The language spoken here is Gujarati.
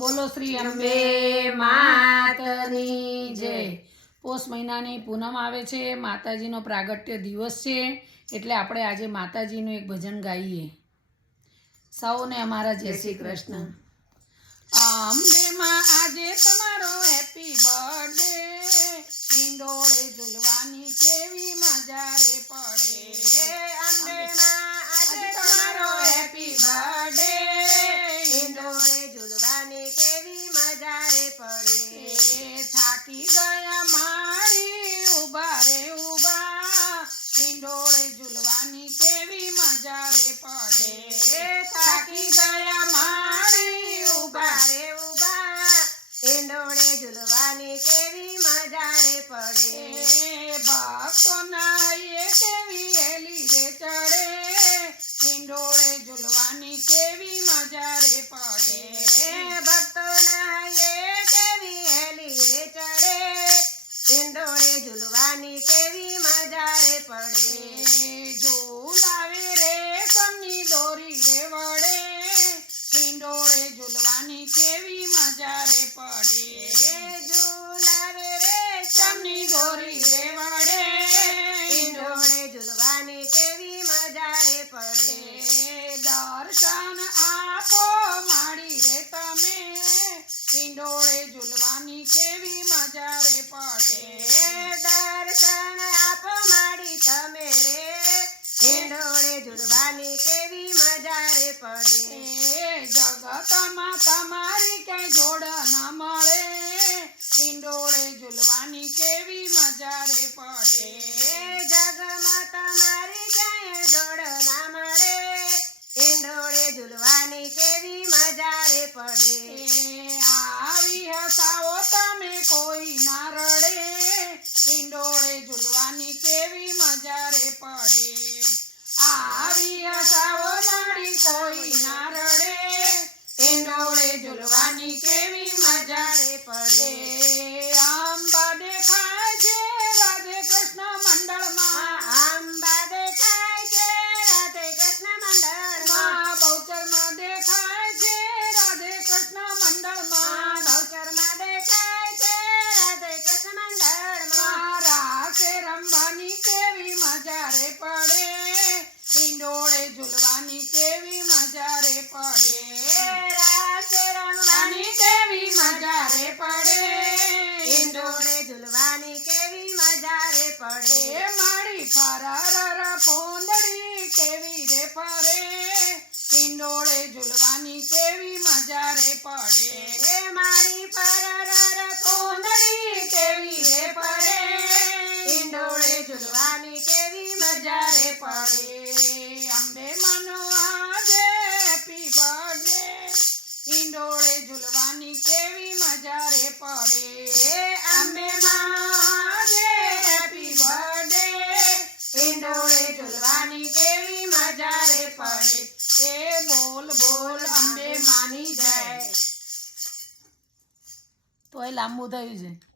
બોલો શ્રી અંબે માતની જય. પોષ મહિનાની પૂનમ આવે છે. માતાજીનો પ્રાગટ્ય દિવસ છે. એટલે આપણે આજે માતાજીનું એક ભજન ગાઈએ. સૌને અમારા જય શ્રી કૃષ્ણ. અંબેમાં આજે તમારો હેપી પડે. થાકી ગયા મારે ઊભા રે ઊભા ઈંડોળે ઝૂલવાની કેવી મજા રે પડે. થાકી ગયા મારે ઊભા રે ઊભા ઈંડોળે ઝૂલવાની કેવી મજા રે પડે. ભક્તોના ઝૂલવાની કેવી મજારે પડે. પડે. જગતમાં તમારી કઈ જોડ ન મળે. ઈંડોળે ઝૂલવાની કેવી મજા રે પડે જગમાં તમારી ક્યાંય જોડ ન મળે. ઈંડોળે ઝૂલવાની કેવી મજા રે પડે આવી હસાવો તમે કોઈ ના રડે. ઈંડોળે ઝૂલવાની કેવી મજા રે પડે. લાંબુ થયું છે.